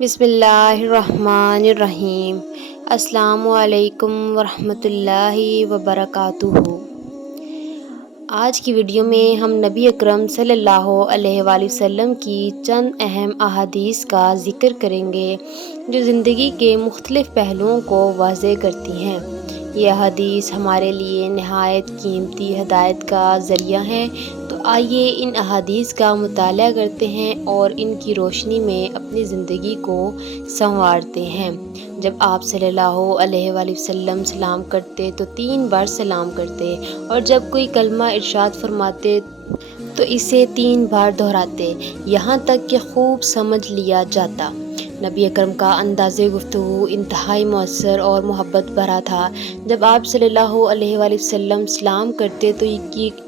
بسم اللہ الرحمن الرحیم۔ السلام علیکم ورحمۃ اللہ وبرکاتہ۔ آج کی ویڈیو میں ہم نبی اکرم صلی اللہ علیہ وآلہ وسلم کی چند اہم احادیث کا ذکر کریں گے جو زندگی کے مختلف پہلوؤں کو واضح کرتی ہیں۔ یہ احادیث ہمارے لیے نہایت قیمتی ہدایت کا ذریعہ ہیں، تو آئیے ان احادیث کا مطالعہ کرتے ہیں اور ان کی روشنی میں اپنی زندگی کو سنوارتے ہیں۔ جب آپ صلی اللہ علیہ وآلہ وسلم سلام کرتے تو 3 بار سلام کرتے، اور جب کوئی کلمہ ارشاد فرماتے تو اسے 3 بار دہراتے، یہاں تک کہ خوب سمجھ لیا جاتا۔ نبی اکرم کا انداز گفتگو انتہائی مؤثر اور محبت بھرا تھا۔ جب آپ صلی اللہ علیہ وآلہ وسلم سلام کرتے تو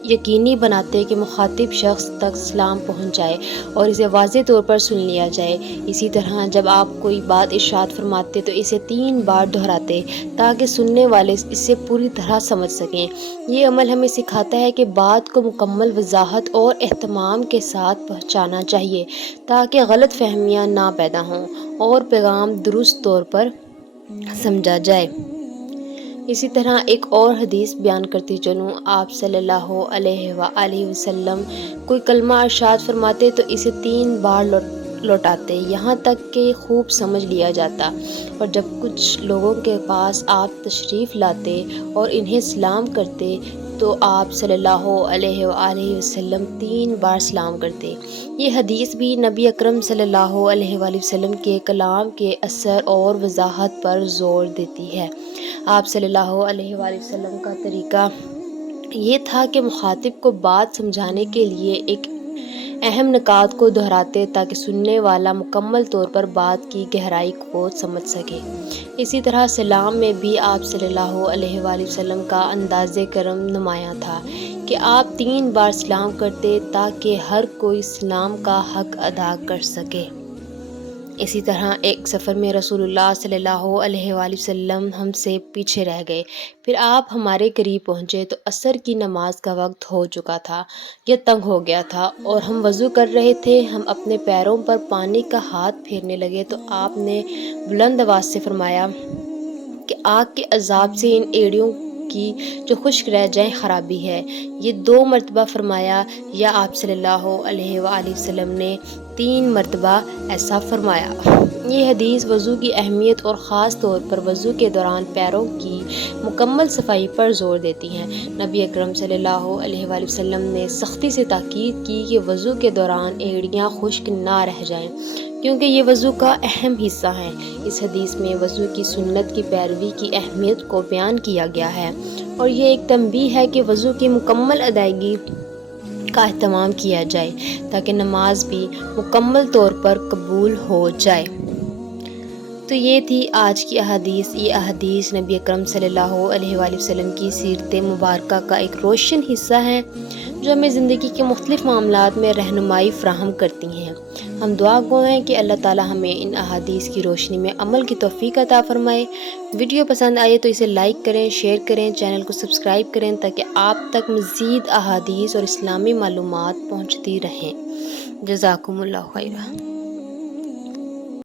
یقینی بناتے کہ مخاطب شخص تک سلام پہنچ جائے اور اسے واضح طور پر سن لیا جائے۔ اسی طرح جب آپ کوئی بات ارشاد فرماتے تو اسے 3 بار دہراتے تاکہ سننے والے اسے پوری طرح سمجھ سکیں۔ یہ عمل ہمیں سکھاتا ہے کہ بات کو مکمل وضاحت اور اہتمام کے ساتھ پہنچانا چاہیے تاکہ غلط فہمیاں نہ پیدا ہوں اور پیغام درست طور پر سمجھا جائے۔ اسی طرح ایک اور حدیث بیان کرتی چلوں، آپ صلی اللہ علیہ وآلہ وسلم کوئی کلمہ ارشاد فرماتے تو اسے 3 بار لوٹاتے، یہاں تک کہ خوب سمجھ لیا جاتا۔ اور جب کچھ لوگوں کے پاس آپ تشریف لاتے اور انہیں سلام کرتے تو آپ صلی اللہ علیہ وآلہ وسلم 3 بار سلام کرتے۔ یہ حدیث بھی نبی اکرم صلی اللہ علیہ وآلہ وسلم کے کلام کے اثر اور وضاحت پر زور دیتی ہے۔ آپ صلی اللہ علیہ وآلہ وسلم کا طریقہ یہ تھا کہ مخاطب کو بات سمجھانے کے لیے ایک اہم نکات کو دہراتے تاکہ سننے والا مکمل طور پر بات کی گہرائی کو سمجھ سکے۔ اسی طرح سلام میں بھی آپ صلی اللہ علیہ وآلہ وسلم کا انداز کرم نمایاں تھا کہ آپ 3 بار سلام کرتے تاکہ ہر کوئی سلام کا حق ادا کر سکے۔ اسی طرح ایک سفر میں رسول اللہ صلی اللہ علیہ وآلہ وسلم ہم سے پیچھے رہ گئے، پھر آپ ہمارے قریب پہنچے تو عصر کی نماز کا وقت ہو چکا تھا یا تنگ ہو گیا تھا اور ہم وضو کر رہے تھے۔ ہم اپنے پیروں پر پانی کا ہاتھ پھیرنے لگے تو آپ نے بلند آواز سے فرمایا کہ آگ کے عذاب سے ان ایڑیوں کی جو خشک رہ جائیں خرابی ہے۔ یہ 2 مرتبہ فرمایا یا آپ صلی اللہ علیہ وآلہ وسلم نے 3 مرتبہ ایسا فرمایا۔ یہ حدیث وضو کی اہمیت اور خاص طور پر وضو کے دوران پیروں کی مکمل صفائی پر زور دیتی ہیں۔ نبی اکرم صلی اللہ علیہ وآلہ وسلم نے سختی سے تاکید کی کہ وضو کے دوران ایڑیاں خشک نہ رہ جائیں، کیونکہ یہ وضو کا اہم حصہ ہیں۔ اس حدیث میں وضو کی سنت کی پیروی کی اہمیت کو بیان کیا گیا ہے، اور یہ ایک تنبیہ ہے کہ وضو کی مکمل ادائیگی کا اہتمام کیا جائے تاکہ نماز بھی مکمل طور پر قبول ہو جائے۔ تو یہ تھی آج کی احادیث۔ یہ احادیث نبی اکرم صلی اللہ علیہ وآلہ وسلم کی سیرت مبارکہ کا ایک روشن حصہ ہیں جو ہمیں زندگی کے مختلف معاملات میں رہنمائی فراہم کرتی ہیں۔ ہم دعا گو ہیں کہ اللہ تعالی ہمیں ان احادیث کی روشنی میں عمل کی توفیق عطا فرمائے۔ ویڈیو پسند آئے تو اسے لائک کریں، شیئر کریں، چینل کو سبسکرائب کریں تاکہ آپ تک مزید احادیث اور اسلامی معلومات پہنچتی رہیں۔ جزاکم اللہ خیرا۔